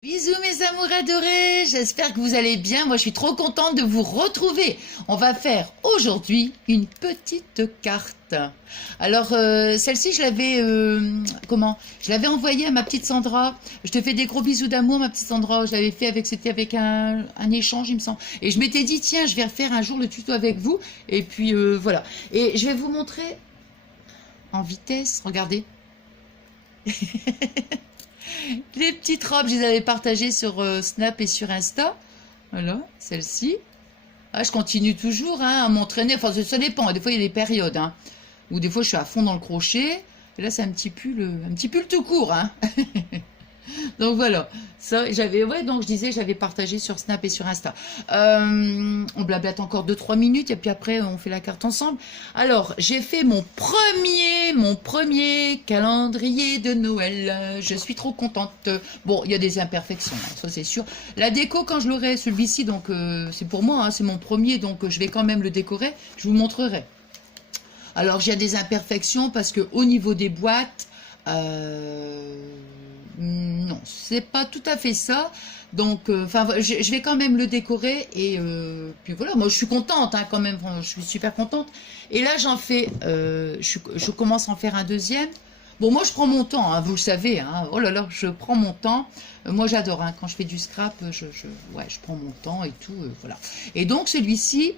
Bisous mes amours adorés, j'espère que vous allez bien. Moi je suis trop contente de vous retrouver. On va faire aujourd'hui une petite carte. Alors celle-ci je l'avais Je l'avais envoyée à ma petite Sandra. Je te fais des gros bisous d'amour ma petite Sandra. Je l'avais fait c'était avec un échange il me semble. Et je m'étais dit tiens je vais refaire un jour le tuto avec vous. Et puis voilà. Et je vais vous montrer en vitesse, regardez. Les petites robes, je les avais partagées sur Snap et sur Insta. Voilà, celle-ci. Ah, je continue toujours à m'entraîner. Enfin, ça dépend. Des fois, il y a des périodes. Où des fois, je suis à fond dans le crochet. Et là, c'est un petit pull tout court. Donc voilà, ça j'avais, ouais, donc je disais, j'avais partagé sur Snap et sur Insta. On blablate encore 2-3 minutes et puis après on fait la carte ensemble. Alors j'ai fait mon premier calendrier de Noël. Je suis trop contente. Bon, il y a des imperfections, ça c'est sûr. La déco quand je l'aurai, celui-ci, donc c'est pour moi, c'est mon premier, donc je vais quand même le décorer. Je vous montrerai. Alors j'ai des imperfections parce que au niveau des boîtes. Non, c'est pas tout à fait ça. Donc, je vais quand même le décorer et puis voilà. Moi, je suis contente quand même. Je suis super contente. Et là, j'en fais. Je commence à en faire un deuxième. Bon, moi, je prends mon temps. Vous le savez. Oh là là, je prends mon temps. Moi, j'adore. Quand je fais du scrap, ouais, je prends mon temps et tout. Voilà. Et donc, celui-ci.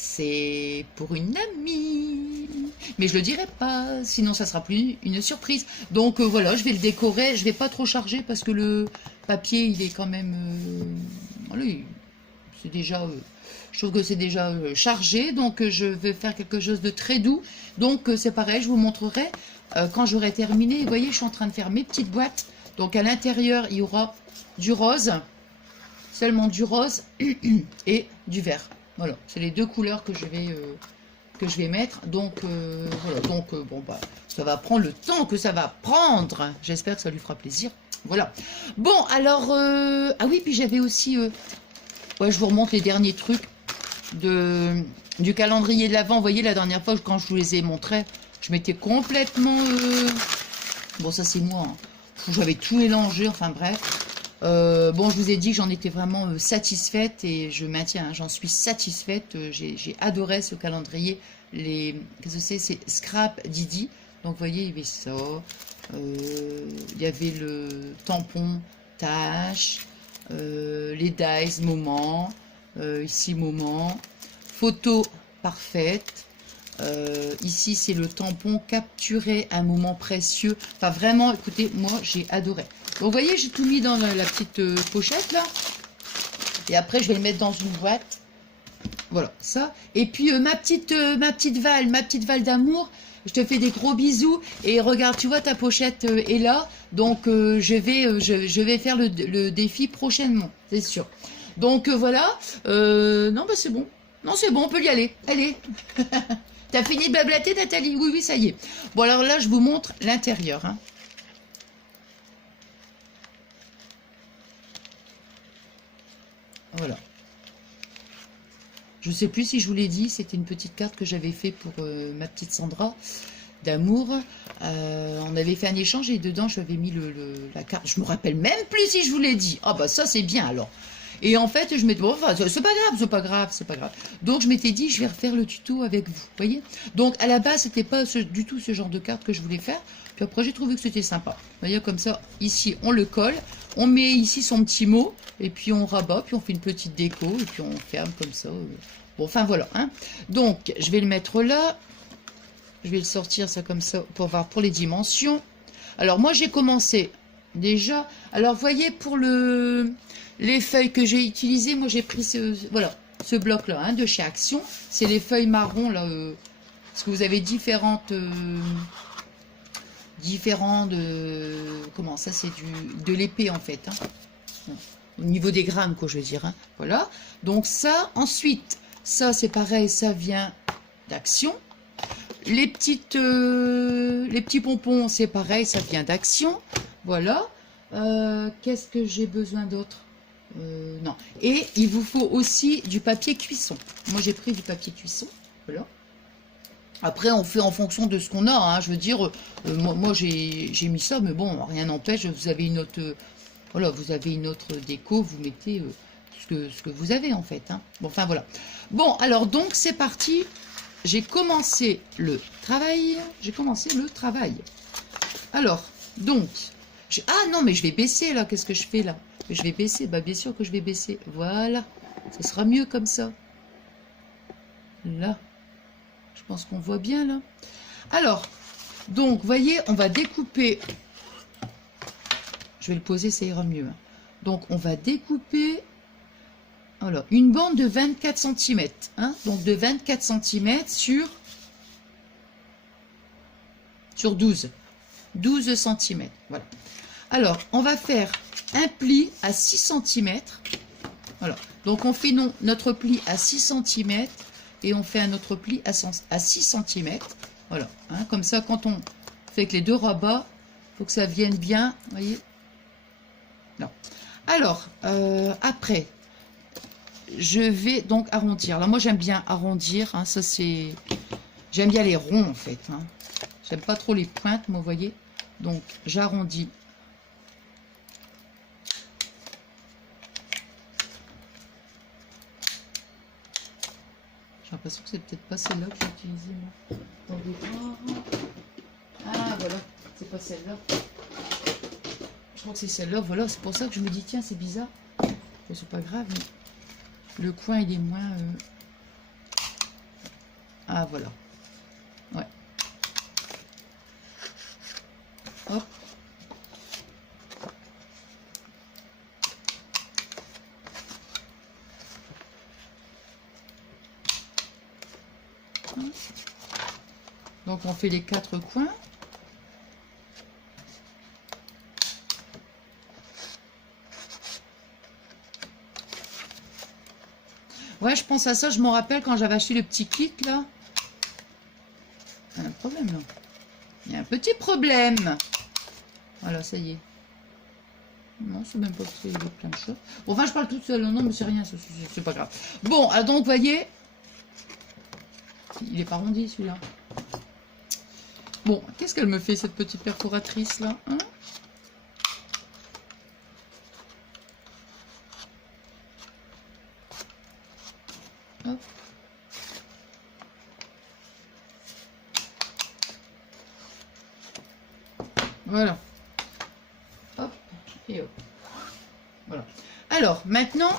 C'est pour une amie. Mais je le dirai pas, sinon ça sera plus une surprise. Donc voilà, je vais le décorer. Je vais pas trop charger parce que le papier, il est quand même... voilà, c'est déjà... je trouve que c'est déjà chargé. Donc je vais faire quelque chose de très doux. Donc c'est pareil, je vous montrerai quand j'aurai terminé. Vous voyez, je suis en train de faire mes petites boîtes. Donc à l'intérieur, il y aura du rose. Seulement du rose et du vert. Voilà, c'est les deux couleurs que je vais mettre. Donc, voilà. Donc, bon, bah, ça va prendre le temps que ça va prendre. J'espère que ça lui fera plaisir. Voilà. Bon, alors, ah oui, puis j'avais aussi, ouais, je vous remonte les derniers trucs du calendrier de l'Avent. Vous voyez, la dernière fois, quand je vous les ai montrés, je m'étais complètement, bon, ça c'est moi. J'avais tout mélangé, enfin bref. Bon, je vous ai dit que j'en étais vraiment satisfaite et je maintiens, j'en suis satisfaite. J'ai adoré ce calendrier. Qu'est-ce que c'est Scrap Didi. Donc, vous voyez, il y avait ça. Il y avait le tampon tâche, les dice moment, ici moment, photo parfaite. Ici, c'est le tampon capturer un moment précieux. Enfin, vraiment, écoutez, moi, j'ai adoré. Donc, vous voyez, j'ai tout mis dans la petite pochette, là. Et après, je vais le mettre dans une boîte. Voilà, ça. Et puis, ma petite Val d'amour, je te fais des gros bisous. Et regarde, tu vois, ta pochette est là. Donc, je vais faire le défi prochainement, c'est sûr. Donc, voilà. Non, bah, c'est bon. Non, c'est bon, on peut y aller. Allez. T'as fini de blablater, Nathalie? Oui, oui, ça y est. Bon, alors là, je vous montre l'intérieur. Voilà. Je ne sais plus si je vous l'ai dit, c'était une petite carte que j'avais fait pour ma petite Sandra d'amour. On avait fait un échange et dedans, j'avais mis la carte. Je me rappelle même plus si je vous l'ai dit. Ah bah ça, c'est bien alors. Et en fait, je m'étais... Bon, enfin, c'est pas grave, c'est pas grave, c'est pas grave. Donc, je m'étais dit, je vais refaire le tuto avec vous, voyez. Donc, à la base, c'était pas du tout ce genre de carte que je voulais faire. Puis après, j'ai trouvé que c'était sympa. Vous voyez, comme ça, ici, on le colle. On met ici son petit mot. Et puis, on rabat. Puis, on fait une petite déco. Et puis, on ferme comme ça. Bon, enfin, voilà. Donc, je vais le mettre là. Je vais le sortir, ça, comme ça, pour voir pour les dimensions. Alors, moi, j'ai commencé déjà. Alors, vous voyez, pour les feuilles que j'ai utilisées, moi j'ai pris ce bloc-là de chez Action. C'est les feuilles marron, là, parce que vous avez différentes comment ça, c'est de l'épée en fait. Au niveau des grammes, quoi, je veux dire. Voilà. Donc ça, ensuite, ça c'est pareil, ça vient d'Action. Les petits pompons, c'est pareil, ça vient d'Action. Voilà. Qu'est-ce que j'ai besoin d'autre? Non. Et il vous faut aussi du papier cuisson. Moi, j'ai pris du papier cuisson. Voilà. Après, on fait en fonction de ce qu'on a. Je veux dire, moi j'ai mis ça, mais bon, rien n'empêche. Vous avez une autre Voilà, vous avez une autre déco, vous mettez ce que vous avez en fait. Hein. Bon, enfin voilà. Bon, alors donc c'est parti. J'ai commencé le travail. Alors, donc, ah non, mais je vais baisser là. Qu'est-ce que je fais là? Je vais baisser. Bah, bien sûr que je vais baisser. Voilà. Ce sera mieux comme ça. Là. Je pense qu'on voit bien là. Alors, donc, voyez, on va découper. Je vais le poser, ça ira mieux. Hein. Donc, on va découper. Alors, une bande de 24 cm. Hein, donc, de 24 cm sur 12. 12 cm. Voilà. Alors, on va faire un pli à 6 cm. Voilà. Donc, on fait notre pli à 6 cm et on fait un autre pli à 6 cm. Voilà. Hein, comme ça, quand on fait avec les deux rabats, il faut que ça vienne bien. Vous voyez? Non. Alors, après, je vais donc arrondir. Alors, moi, j'aime bien arrondir. Hein, ça, c'est... J'aime bien les ronds, en fait. Hein. J'aime pas trop les pointes, moi, vous voyez. Donc, j'arrondis. J'ai l'impression que c'est peut-être pas celle-là que j'ai utilisée, moi. Attendez. Ah, voilà. C'est pas celle-là. Je crois que c'est celle-là. Voilà, c'est pour ça que je me dis, tiens, c'est bizarre. Bon, c'est pas grave, mais le coin, il est moins... Ah, voilà. Ouais. Hop. Donc, on fait les 4 coins. Ouais, je pense à ça. Je me rappelle quand j'avais acheté le petit kit, là. Il y a un problème, là. Il y a un petit problème. Voilà, ça y est. Non, c'est même pas que c'est plein de choses. Bon, enfin, je parle toute seule. Non, mais c'est rien, c'est pas grave. Bon, donc, vous voyez. Il est pas arrondi, celui-là. Bon, qu'est-ce qu'elle me fait, cette petite perforatrice, là, hein? Hop. Voilà. Hop et hop. Voilà. Alors, maintenant,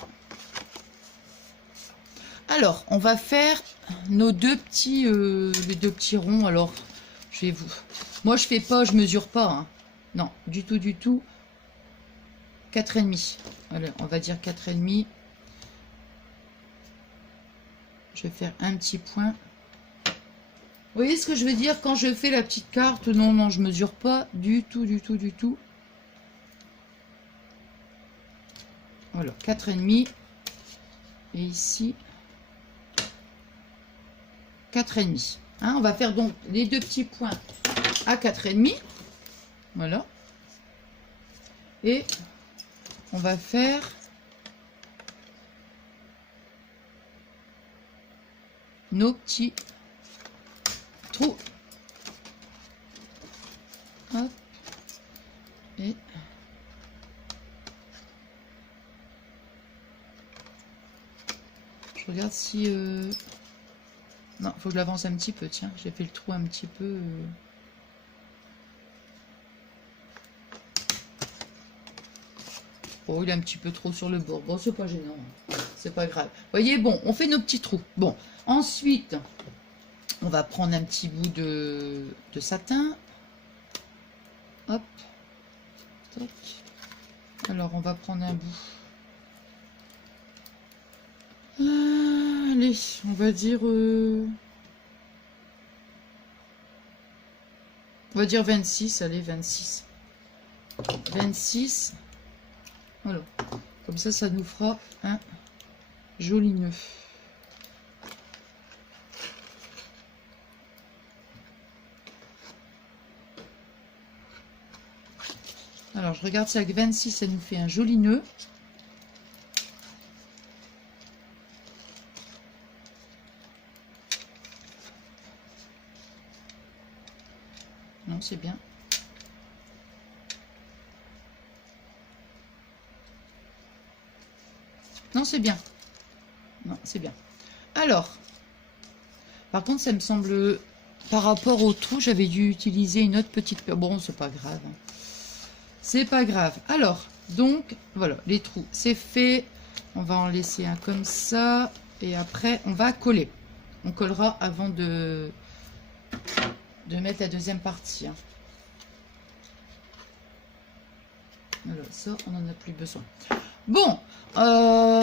on va faire nos deux petits, les deux petits ronds. Alors, je vais vous... Moi, je fais pas, je mesure pas. Hein. Non, du tout, du tout. 4,5. Voilà, on va dire 4,5. Je vais faire un petit point. Vous voyez ce que je veux dire quand je fais la petite carte? Non, non, je mesure pas du tout, du tout, du tout. Voilà, 4,5. Et ici, 4,5. Hein, on va faire donc les deux petits points à 4,5. Voilà. Et on va faire nos petits trous. Hop. Et je regarde si... Non, il faut que je l'avance un petit peu. Tiens, j'ai fait le trou un petit peu... Oh, il est un petit peu trop sur le bord. Bon, c'est pas gênant. C'est pas grave. Vous voyez, bon, on fait nos petits trous. Bon, ensuite, on va prendre un petit bout de satin. Hop. Tac. Alors, on va prendre un bout. Allez, on va dire... on va dire 26. Allez, 26. 26. Voilà. Comme ça nous fera un joli nœud. Alors, je regarde ça avec 26, ça nous fait un joli nœud. Non, c'est bien. Non, c'est bien. Non, c'est bien. Alors, par contre, ça me semble... Par rapport au trou, j'avais dû utiliser une autre petite... Bon, c'est pas grave. C'est pas grave. Alors, donc, voilà, les trous, c'est fait. On va en laisser un comme ça. Et après, on va coller. On collera avant de mettre la deuxième partie. Hein. Voilà, ça, on n'en a plus besoin. Bon,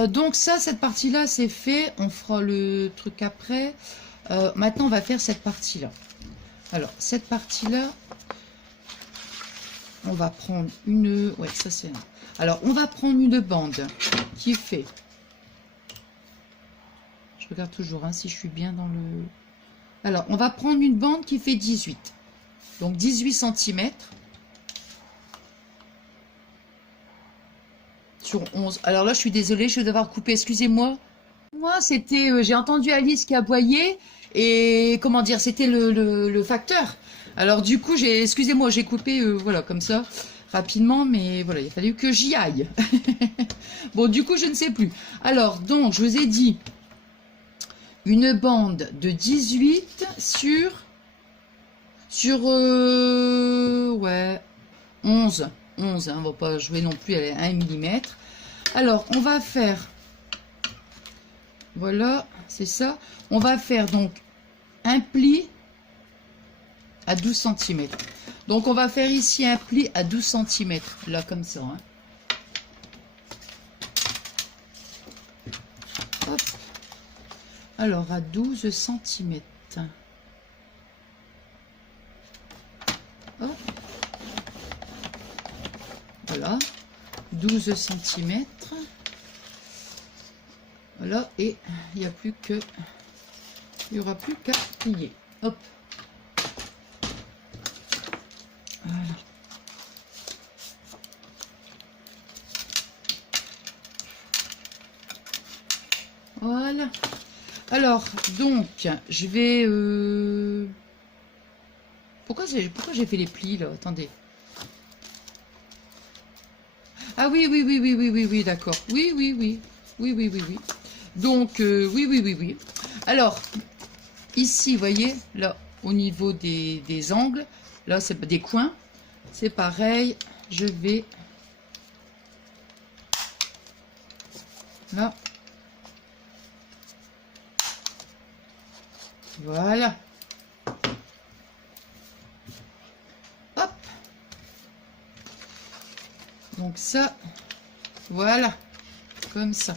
donc ça, cette partie-là, c'est fait. On fera le truc après. Maintenant, on va faire cette partie-là. Alors, cette partie-là, on va prendre une... Ouais, ça c'est... Alors, on va prendre une bande qui fait... Je regarde toujours hein, si je suis bien dans le... Alors, on va prendre une bande qui fait 18. Donc, 18 cm. Sur 11. Alors là, je suis désolée, je vais devoir couper. Excusez-moi. Moi, c'était... j'ai entendu Alice qui aboyait. Et comment dire, c'était le facteur. Alors du coup, excusez-moi, j'ai coupé, voilà, comme ça, rapidement, mais voilà, il a fallu que j'y aille. Bon, du coup, je ne sais plus. Alors, donc, je vous ai dit, une bande de 18 sur ouais, 11. 11, hein, on ne va pas jouer non plus à 1 mm. Alors, on va faire, voilà, c'est ça. On va faire donc un pli à 12 cm. Donc, on va faire ici un pli à 12 cm. Là, comme ça. Hein. Hop. Alors, à 12 cm. Hop. Voilà. 12 cm. Voilà. Et il n'y a plus que... Il n'y aura plus qu'à plier. Hop. Voilà. Voilà. Alors, donc, je vais... Pourquoi j'ai fait les plis, là? Attendez. Ah oui, oui, oui, oui, oui, oui, oui, d'accord. Oui, oui, oui. Oui, oui, oui, oui. Donc, oui, oui, oui, oui. Alors, ici, vous voyez, là, au niveau des angles, là, c'est des coins, c'est pareil. Je vais... Là. Voilà. Hop. Donc ça, voilà. Comme ça.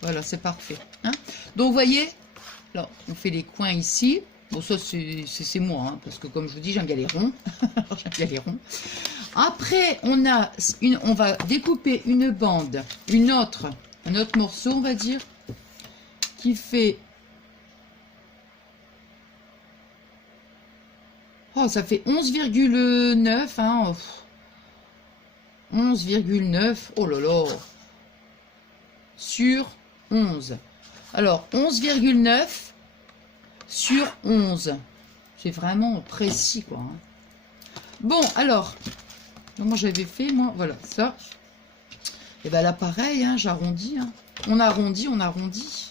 Voilà, c'est parfait. Hein. Donc, vous voyez, là, on fait les coins ici. Bon, ça, c'est moi, hein, parce que comme je vous dis, j'aime bien les ronds. J'aime bien les ronds. Après, on va découper une bande, un autre morceau, on va dire, qui fait... Oh, ça fait 11,9, hein. 11,9, oh là là, sur 11. Alors, 11,9 sur 11. C'est vraiment précis, quoi. Hein. Bon, alors, comment j'avais fait, moi? Voilà, ça. Et bien là, pareil, hein, j'arrondis. Hein. On arrondit, on arrondit.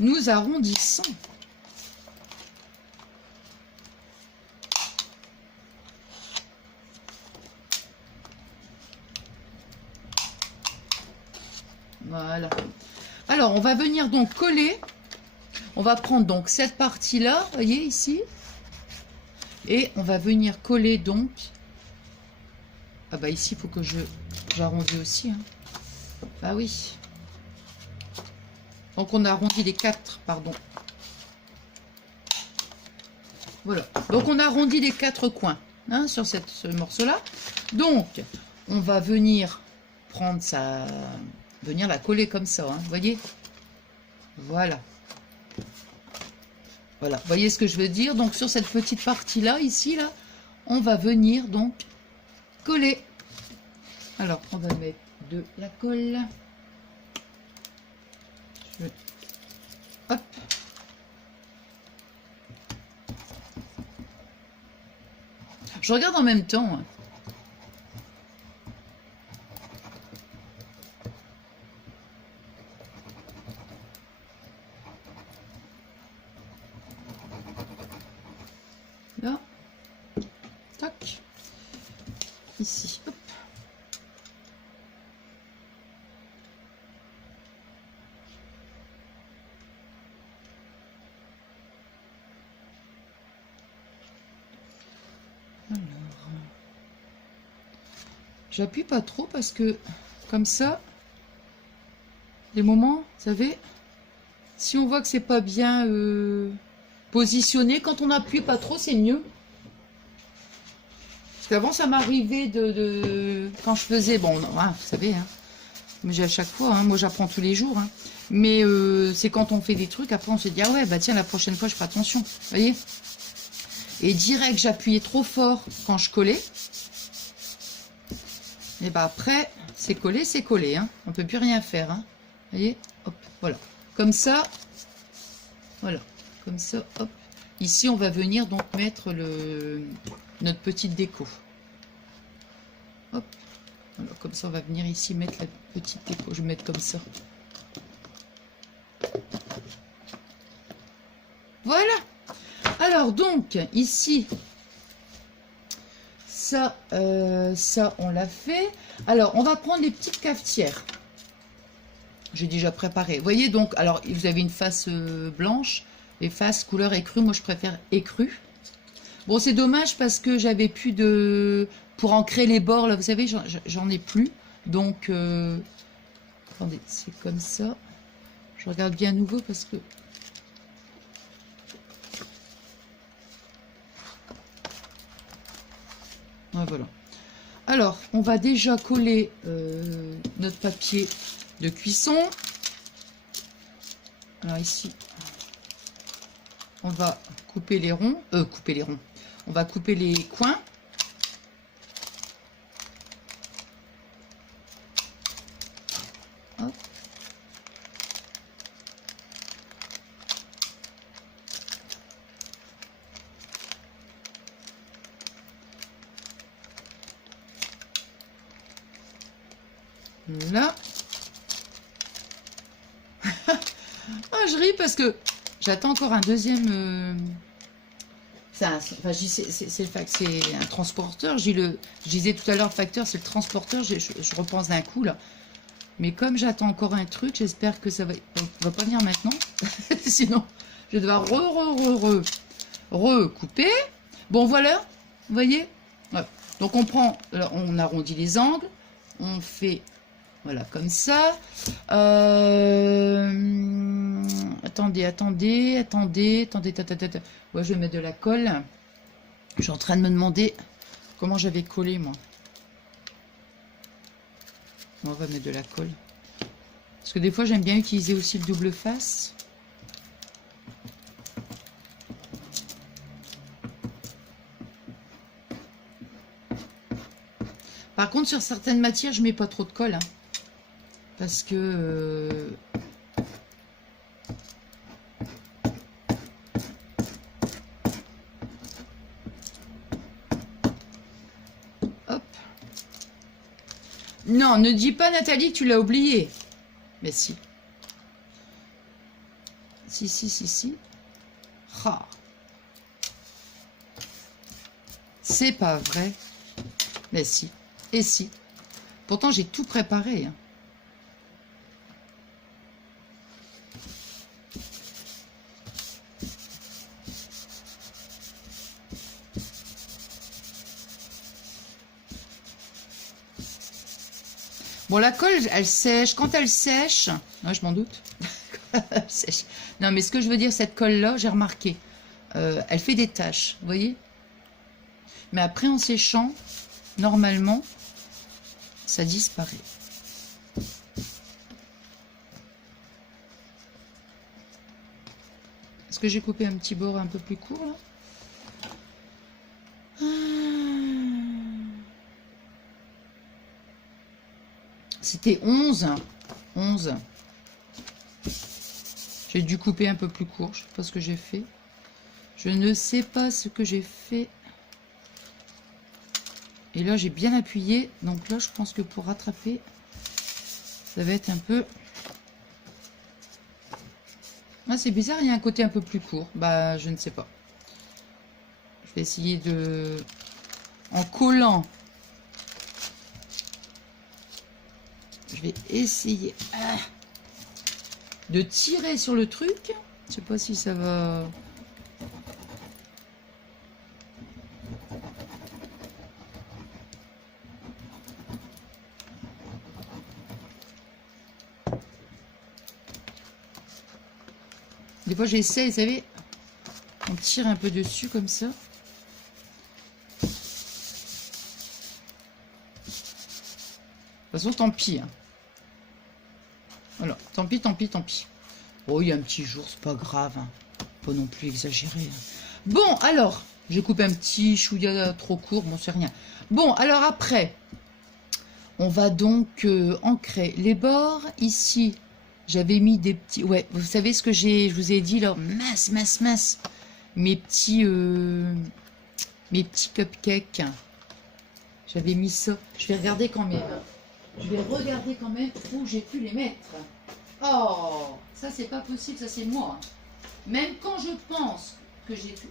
Nous arrondissons. Voilà. Alors, on va venir donc coller. On va prendre donc cette partie-là, vous voyez ici. Et on va venir coller donc. Ah bah ici, il faut que j'arrondis aussi. Hein. Bah oui. Donc on a arrondi les 4, pardon. Voilà. Donc on a arrondi les 4 coins hein, sur ce morceau-là. Donc, on va venir prendre ça... venir la coller comme ça, hein, vous voyez. Voilà. Voilà, vous voyez ce que je veux dire. Donc sur cette petite partie là, ici là, on va venir donc coller. Alors on va mettre de la colle. Hop. Je regarde en même temps. Hein. ici. Hop. Alors, j'appuie pas trop parce que comme ça, des moments, vous savez, si on voit que c'est pas bien positionné, quand on appuie pas trop, c'est mieux. Parce qu'avant, ça m'arrivait quand je faisais, bon, ouais, vous savez, hein, mais à chaque fois, hein, moi j'apprends tous les jours, hein, mais c'est quand on fait des trucs, après on se dit, ah ouais, bah tiens, la prochaine fois je ferai attention, vous voyez. Et direct, j'appuyais trop fort quand je collais. Et bah après, c'est collé, hein. On peut plus rien faire, hein. Vous voyez, hop, voilà. Comme ça, voilà, comme ça, hop. Ici, on va venir donc mettre notre petite déco. Hop, voilà, comme ça, on va venir ici mettre la petite déco. Je vais mettre comme ça. Voilà. Alors donc, ici, ça, on l'a fait. Alors, on va prendre les petites cafetières. J'ai déjà préparé. Vous voyez, donc, alors, vous avez une face blanche, les faces couleur écrue. Moi, je préfère écrue. Bon, c'est dommage parce que j'avais plus de... Pour ancrer les bords, là, vous savez, j'en ai plus. Donc, attendez, c'est comme ça. Je regarde bien à nouveau parce que... Ouais, voilà. Alors, on va déjà coller notre papier de cuisson. Alors ici, on va couper les ronds. On va couper les coins. Hop. Là. Ah, je ris parce que j'attends encore un deuxième... c'est un transporteur. Je disais tout à l'heure, le facteur, c'est le transporteur. Je repense d'un coup, là. Mais comme j'attends encore un truc, j'espère que ça va pas venir maintenant. Sinon, je vais devoir recouper. Bon, voilà. Vous voyez, ouais. Donc, on prend... On arrondit les angles. On fait... Voilà, comme ça. Attendez. Ouais, je vais mettre de la colle. Je suis en train de me demander comment j'avais collé, moi. On va mettre de la colle. Parce que des fois, j'aime bien utiliser aussi le double face. Par contre, sur certaines matières, je mets pas trop de colle, hein. Parce que hop. Non, ne dis pas, Nathalie, que tu l'as oublié. Mais si. Si. Ah. C'est pas vrai. Mais si. Et si. Pourtant, j'ai tout préparé, hein. Bon, la colle, elle sèche. Quand elle sèche... Non, je m'en doute. Elle sèche. Non, mais ce que je veux dire, cette colle-là, j'ai remarqué. Elle fait des taches, vous voyez? Mais après, en séchant, normalement, ça disparaît. Est-ce que j'ai coupé un petit bord un peu plus court, là? C'était 11. 11. J'ai dû couper un peu plus court. Je ne sais pas ce que j'ai fait. Je ne sais pas ce que j'ai fait. Et là, j'ai bien appuyé. Donc là, je pense que pour rattraper, ça va être un peu... Ah, c'est bizarre, il y a un côté un peu plus court. Bah, je ne sais pas. Je vais essayer de... En collant vais essayer de tirer sur le truc. Je sais pas si ça va... Des fois j'essaie, vous savez, on tire un peu dessus comme ça. De toute façon, tant pis. Hein. Voilà, tant pis, tant pis, tant pis. Oh, il y a un petit jour, c'est pas grave. Hein. Pas non plus exagéré. Hein. Bon, alors, j'ai coupé un petit chouïa trop court, bon, c'est rien. Bon, alors après, on va donc ancrer les bords. Ici, j'avais mis des petits... Ouais, vous savez ce que je vous ai dit là, mince, mince, mince. Mes petits cupcakes. J'avais mis ça. Je vais regarder quand même. Je vais regarder quand même où j'ai pu les mettre. Oh, ça c'est pas possible, ça c'est moi. Même quand je pense que j'ai tout...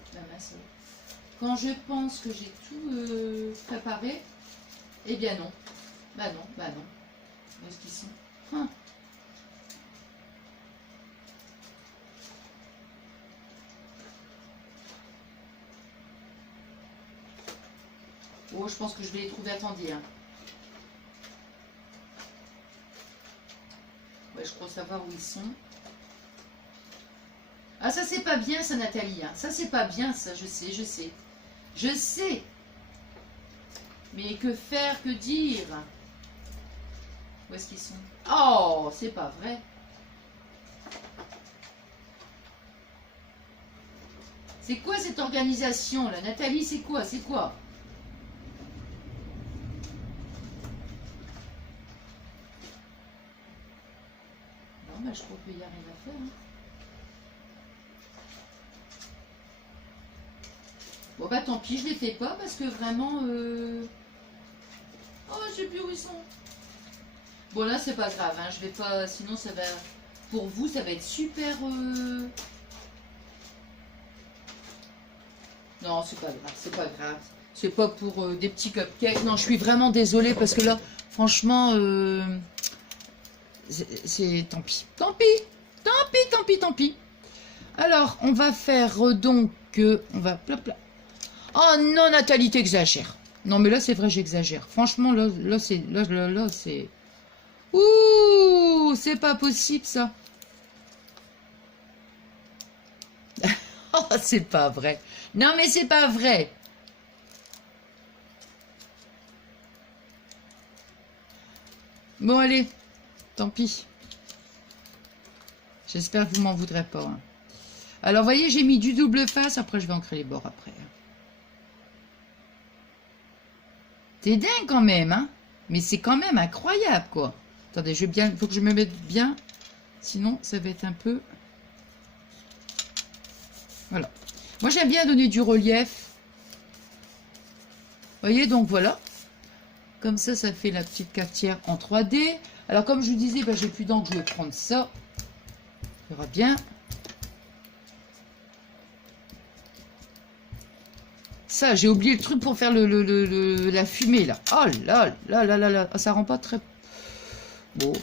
Quand je pense que j'ai tout préparé, eh bien non. Bah non, bah non. Où est-ce qu'ils sont? Oh, je pense que je vais les trouver. Attendez. Hein. Ouais, je crois savoir où ils sont. Ah, ça c'est pas bien, ça, Nathalie. Hein. Ça c'est pas bien, ça. Je sais, je sais. Je sais. Mais que faire, que dire? Où est-ce qu'ils sont? Oh, c'est pas vrai. C'est quoi cette organisation là, Nathalie? C'est quoi? C'est quoi? Non, bah, je crois qu'il n'y a rien à faire. Hein. Bon, bah tant pis, je les fais pas parce que vraiment. Oh, je sais plus où ils sont. Bon, là, c'est pas grave. Hein, je vais pas. Sinon, ça va. Pour vous, ça va être super. Non, c'est pas grave, c'est pas grave. C'est pas pour des petits cupcakes. Non, je suis vraiment désolée parce que là, franchement, c'est tant pis. Tant pis, tant pis, tant pis, tant pis. Alors, on va faire donc... on va... Oh non, Nathalie, t'exagères. Non, mais là, c'est vrai, j'exagère. Franchement, là c'est... Là, c'est... Ouh, c'est pas possible, ça. Oh, c'est pas vrai. Non, mais c'est pas vrai. Bon, allez. Tant pis. J'espère que vous m'en voudrez pas. Hein. Alors, vous voyez, j'ai mis du double face. Après, je vais ancrer les bords après. C'est dingue quand même, hein. Mais c'est quand même incroyable, quoi. Attendez, je vais bien... Il faut que je me mette bien. Sinon, ça va être un peu... Voilà. Moi, j'aime bien donner du relief. Vous voyez, donc voilà. Comme ça fait la petite cafetière en 3D. Alors, comme je vous disais, ben, j'ai plus d'encre, je vais prendre ça. Ça verra bien. Ça, j'ai oublié le truc pour faire la fumée, là. Oh là là là là là. Ah, ça rend pas très... Bon.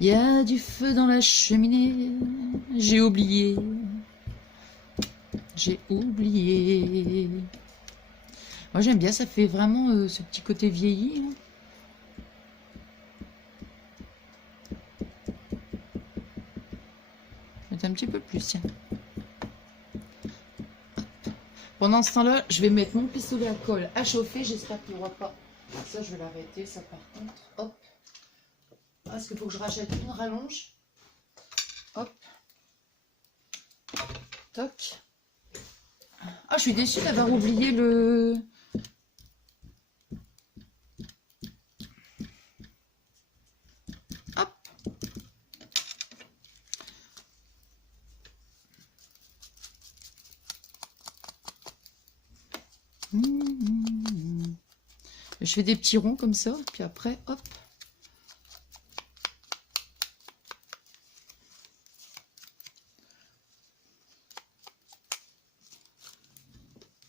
Il y a du feu dans la cheminée. J'ai oublié. J'ai oublié. Moi, j'aime bien. Ça fait vraiment ce petit côté vieilli. Là. Mettre un petit peu plus, tiens. Pendant ce temps-là, je vais mettre mon pistolet à colle à chauffer. J'espère qu'il n'y aura pas. Ça, je vais l'arrêter, ça, par contre. Hop. Est-ce qu'il faut que je rachète une rallonge? Hop. Toc. Ah, je suis déçue d'avoir oublié le... Hop. Je fais des petits ronds comme ça, puis après, hop.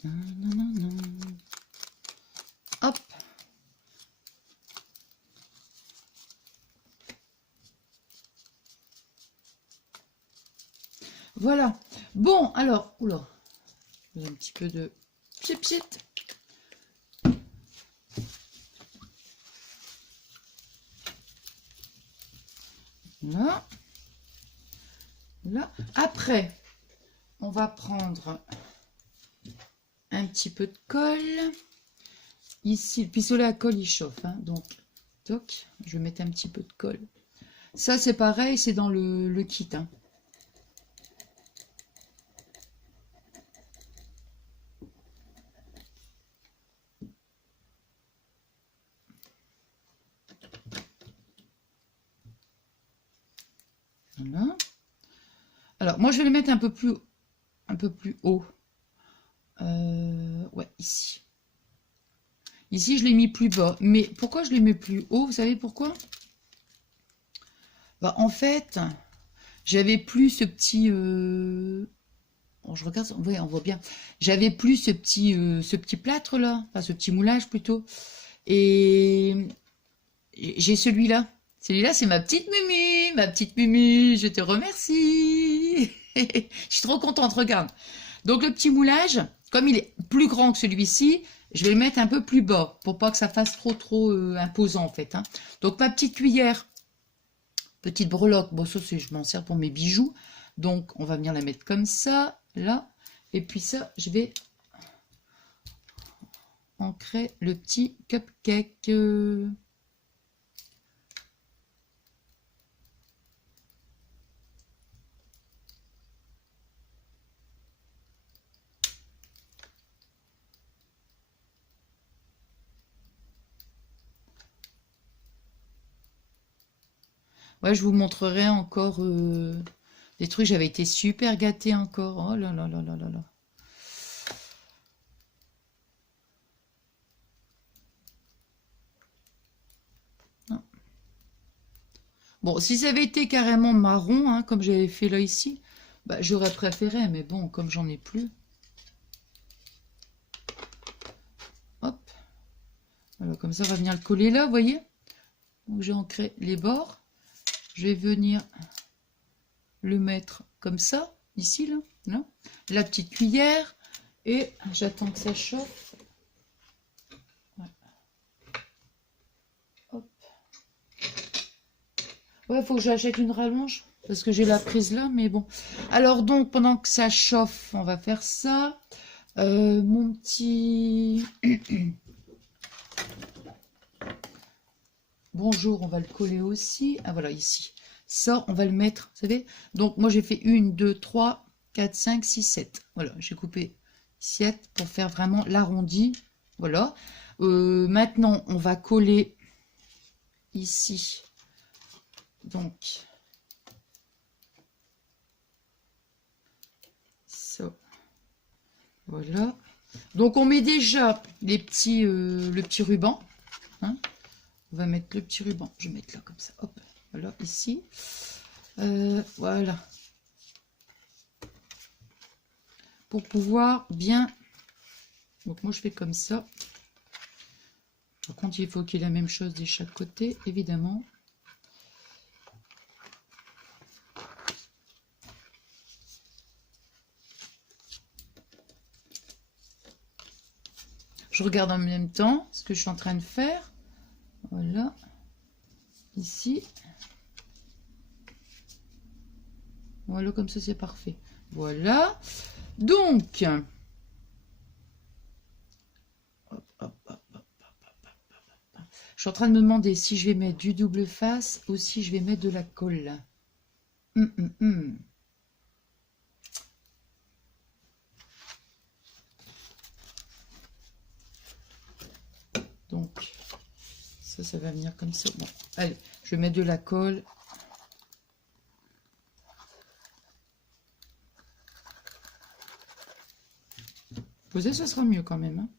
Non, non, non, non. Hop. Voilà. Bon, alors, oula, un petit peu de pchit. Là. Là. Après, on va prendre un petit peu de colle. Ici, le pistolet à colle, il chauffe. Hein, donc, toc, je vais mettre un petit peu de colle. Ça, c'est pareil, c'est dans le kit. Hein. Voilà. Alors, moi, je vais le mettre un peu plus haut. Ouais, ici. Ici, je l'ai mis plus bas. Mais pourquoi je l'ai mis plus haut? Vous savez pourquoi? Bah, en fait, j'avais plus ce petit... Bon, je regarde, ouais, on voit bien. J'avais plus ce petit plâtre là, enfin ce petit moulage plutôt. Et j'ai celui-là. Celui-là, c'est ma petite Mimi. Ma petite Mimi, je te remercie. Je suis trop contente, regarde. Donc le petit moulage, comme il est plus grand que celui-ci, je vais le mettre un peu plus bas pour pas que ça fasse trop imposant en fait. Hein. Donc ma petite cuillère, petite breloque, bon ça je m'en sers pour mes bijoux. Donc on va venir la mettre comme ça, là. Et puis ça, je vais ancrer le petit cupcake. Ouais, je vous montrerai encore des trucs. J'avais été super gâtée encore. Oh là là là là là là. Non. Bon, si ça avait été carrément marron, hein, comme j'avais fait là ici, bah, j'aurais préféré. Mais bon, comme j'en ai plus. Hop. Voilà, comme ça, on va venir le coller là, vous voyez. Donc j'ai ancré les bords. Je vais venir le mettre comme ça, ici, là. La petite cuillère. Et j'attends que ça chauffe. Ouais. Hop. Ouais, il faut que j'achète une rallonge. Parce que j'ai la prise là, mais bon. Alors donc, pendant que ça chauffe, on va faire ça. Mon petit... Bonjour, on va le coller aussi. Ah voilà, ici. Ça, on va le mettre, vous savez. Donc, moi, j'ai fait 1, 2, 3, 4, 5, 6, 7. Voilà, j'ai coupé 7 pour faire vraiment l'arrondi. Voilà. Maintenant, on va coller ici. Donc, ça. Voilà. Donc, on met déjà les petits, le petit ruban. Hein. On va mettre le petit ruban. Je vais mettre là comme ça. Hop. Voilà, ici. Voilà. Pour pouvoir bien... Donc, moi, je fais comme ça. Par contre, il faut qu'il y ait la même chose de chaque côté, évidemment. Je regarde en même temps ce que je suis en train de faire. Voilà. Ici. Voilà, comme ça, c'est parfait. Voilà. Donc, hop, hop, hop, hop, hop. Je suis en train de me demander si je vais mettre du double face ou si je vais mettre de la colle. Donc, ça va venir comme ça. Bon, allez, je vais mettre de la colle. Poser, ça sera mieux quand même. Hein.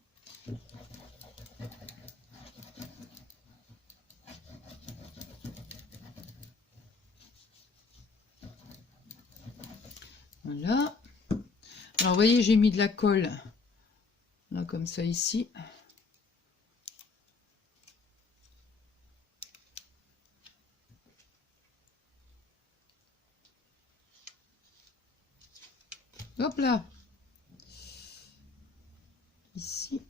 Voilà. Alors, vous voyez, j'ai mis de la colle comme ça ici. Hop là. Ici.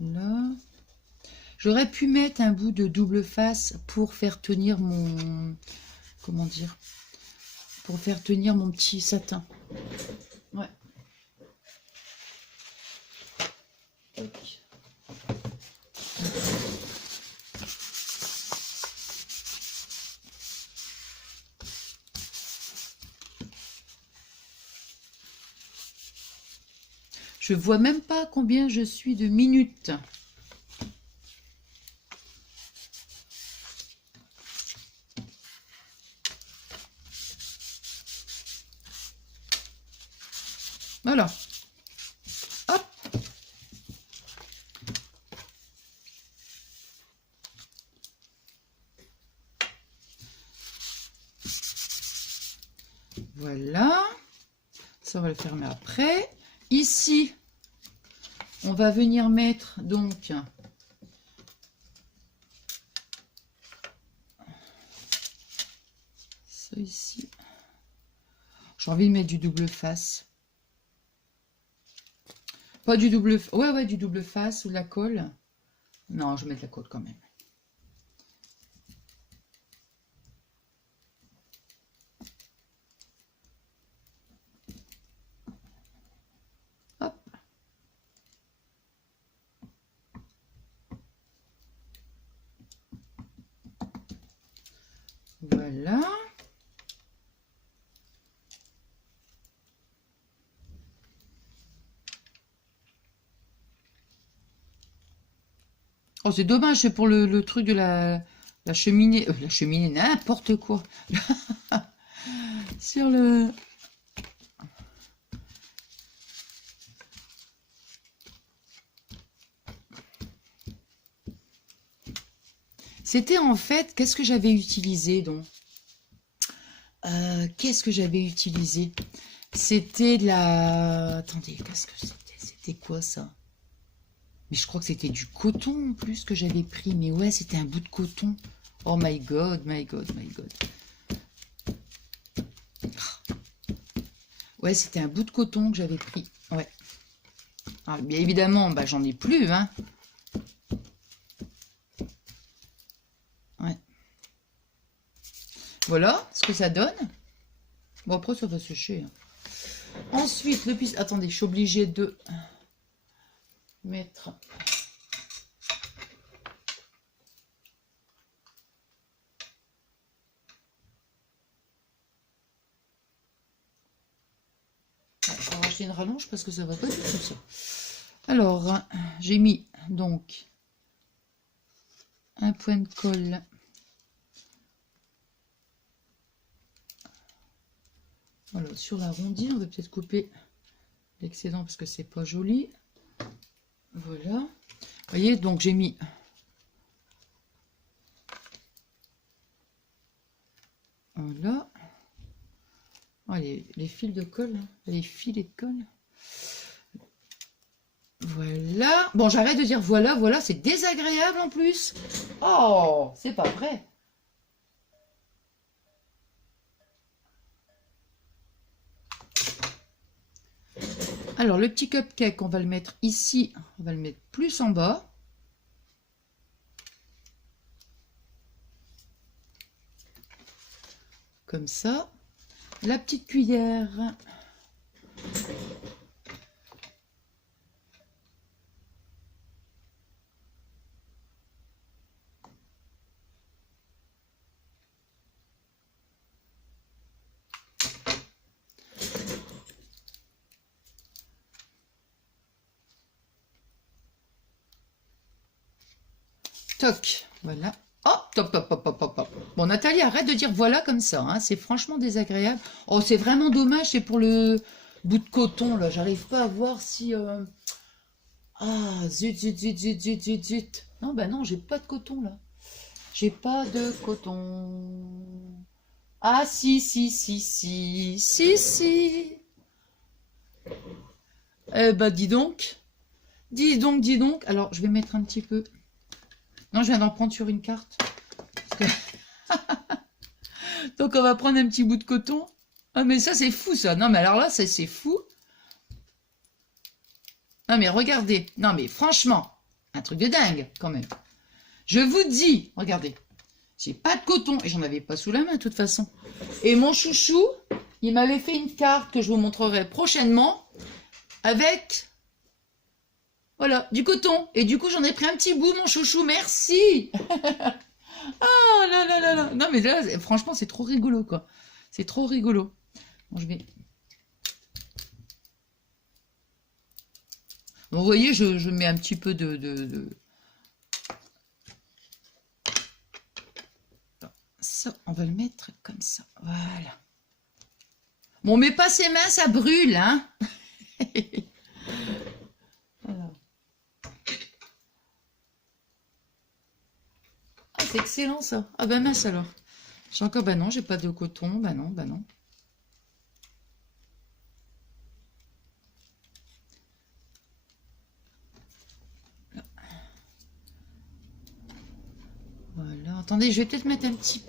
Là. J'aurais pu mettre un bout de double face pour faire tenir mon... Comment dire? Pour faire tenir mon petit satin. Ouais. Je vois même pas combien je suis de minutes. Voilà. Hop. Voilà. Ça, on va le fermer après. Ici, on va venir mettre donc ça ici. J'ai envie de mettre du double face. Pas du double... Ouais, du double face ou de la colle. Non, je vais mettre la colle quand même. Hop. Voilà. Oh, c'est dommage, c'est pour le truc de la cheminée. La cheminée, n'importe quoi. Sur le... C'était en fait, qu'est-ce que j'avais utilisé donc? Qu'est-ce que j'avais utilisé? C'était de la... Attendez, qu'est-ce que c'était? C'était quoi ça? Mais je crois que c'était du coton en plus que j'avais pris. Mais ouais, c'était un bout de coton. Oh my god, my god, my god. Ouais, c'était un bout de coton que j'avais pris. Ouais. Alors, bien évidemment, bah, j'en ai plus, hein. Ouais. Voilà ce que ça donne. Bon, après, ça va sécher. Hein. Ensuite, le pis... Attendez, je suis obligée de mettre... On va acheter une rallonge parce que ça va pas du tout ça. Alors, j'ai mis donc un point de colle. Voilà, sur l'arrondi, on va peut-être couper l'excédent parce que c'est pas joli. Voilà. Vous voyez, donc j'ai mis voilà. Oh, les fils de colle, hein. Les filets de colle. Voilà. Bon, j'arrête de dire voilà, voilà, c'est désagréable en plus. Oh, c'est pas vrai. Alors, le petit cupcake, on va le mettre ici. On va le mettre plus en bas. Comme ça. La petite cuillère. Toc, voilà. Oh, top, top, top, top, top, top. Bon, Nathalie, arrête de dire voilà comme ça. Hein. C'est franchement désagréable. Oh, c'est vraiment dommage. C'est pour le bout de coton, là. J'arrive pas à voir si... Ah, zut, zut, zut, zut, zut, zut, zut. Non, bah non, j'ai pas de coton, là. J'ai pas de coton. Ah si, si, si, si, si, si. Eh ben dis donc. Dis donc, dis donc. Alors, je vais mettre un petit peu. Non, je viens d'en prendre sur une carte. Donc, on va prendre un petit bout de coton. Ah, mais ça, c'est fou, ça. Non, mais alors là, c'est fou. Non, mais regardez. Non, mais franchement, un truc de dingue, quand même. Je vous dis, regardez. J'ai pas de coton. Et j'en avais pas sous la main, de toute façon. Et mon chouchou, il m'avait fait une carte que je vous montrerai prochainement. Avec... Voilà, du coton. Et du coup, j'en ai pris un petit bout, mon chouchou. Merci. Oh là là là là. Non, mais là, franchement, c'est trop rigolo, quoi. C'est trop rigolo. Bon, je vais... Bon, vous voyez, je mets un petit peu de... Ça, on va le mettre comme ça. Voilà. Bon, mais pas ses mains, ça brûle, hein. Voilà. Ah, c'est excellent, ça. Ah ben mince, alors. J'ai encore... Bah non, j'ai pas de coton. Bah non, bah non. Voilà. Attendez, je vais peut-être mettre un petit...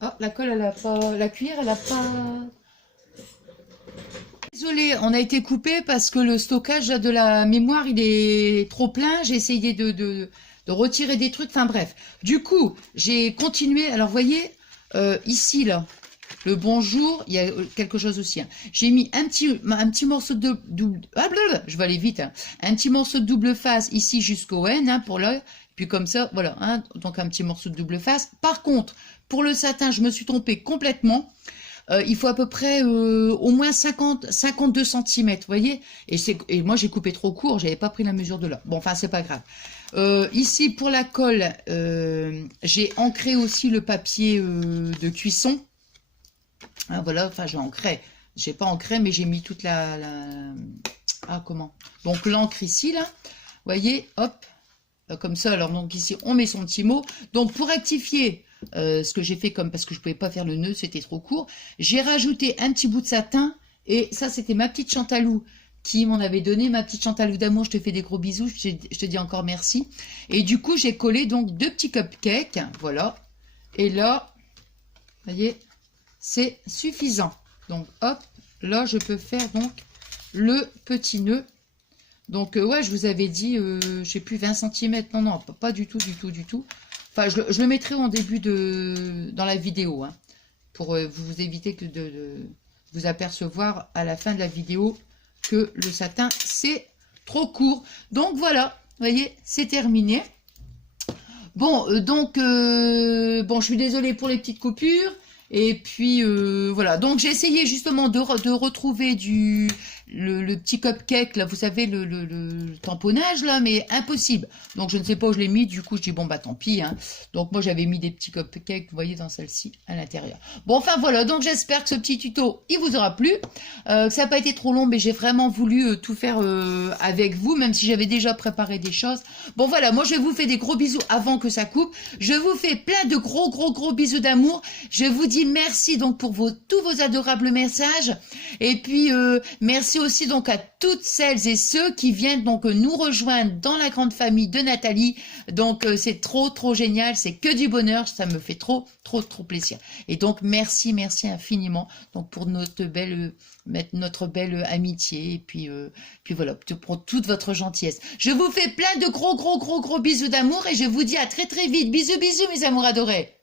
Ah, la colle, elle a pas... La cuillère, elle a pas... Désolée, on a été coupé parce que le stockage de la mémoire, il est trop plein. J'ai essayé de retirer des trucs. Enfin bref. Du coup, j'ai continué. Alors, vous voyez, ici, là, le bonjour, il y a quelque chose aussi. Hein. J'ai mis un petit morceau de double... Ah, blablabla, je vais aller vite. Hein. Un petit morceau de double face ici jusqu'au N hein, pour l'œil. Puis comme ça, voilà. Hein, donc un petit morceau de double face. Par contre, pour le satin, je me suis trompée complètement. Il faut à peu près au moins 52 cm, vous voyez, et moi j'ai coupé trop court, j'avais pas pris la mesure de là. Bon, enfin, c'est pas grave. Ici, pour la colle, j'ai ancré aussi le papier de cuisson. Hein, voilà, enfin, j'ai ancré. J'ai pas ancré, mais j'ai mis toute Ah, comment? Donc, l'encre ici, là, vous voyez, hop, comme ça. Alors, donc ici, on met son petit mot. Donc, pour rectifier... ce que j'ai fait comme parce que je pouvais pas faire le nœud, c'était trop court. J'ai rajouté un petit bout de satin et ça c'était ma petite Chantalou qui m'en avait donné, ma petite Chantalou d'amour. Je te fais des gros bisous, je te dis encore merci. Et du coup j'ai collé donc 2 petits cupcakes, voilà. Et là, vous voyez, c'est suffisant. Donc hop, là je peux faire donc le petit nœud. Donc ouais, je vous avais dit, je sais plus 20 cm. Non non, pas du tout, du tout, du tout. Enfin, je le mettrai en début dans la vidéo, hein, pour vous éviter de vous apercevoir à la fin de la vidéo que le satin, c'est trop court. Donc voilà, vous voyez, c'est terminé. Bon, bon, je suis désolée pour les petites coupures. Et puis, voilà. Donc, j'ai essayé justement de retrouver le petit cupcake, là, vous savez, le tamponnage, là, mais impossible. Donc, je ne sais pas où je l'ai mis. Du coup, je dis, bon, bah, tant pis. Hein. Donc, moi, j'avais mis des petits cupcakes, vous voyez, dans celle-ci, à l'intérieur. Bon, enfin, voilà. Donc, j'espère que ce petit tuto, il vous aura plu. Que ça n'a pas été trop long, mais j'ai vraiment voulu tout faire avec vous, même si j'avais déjà préparé des choses. Bon, voilà. Moi, je vous fais des gros bisous avant que ça coupe. Je vous fais plein de gros bisous d'amour. Je vous dis merci donc pour tous vos adorables messages. Et puis, merci aussi donc à toutes celles et ceux qui viennent donc nous rejoindre dans la grande famille de Nathalie. Donc, c'est trop génial. C'est que du bonheur. Ça me fait trop plaisir. Et donc, merci infiniment donc pour notre belle amitié. Et puis voilà, pour toute votre gentillesse. Je vous fais plein de gros bisous d'amour et je vous dis à très vite. Bisous, mes amours adorés.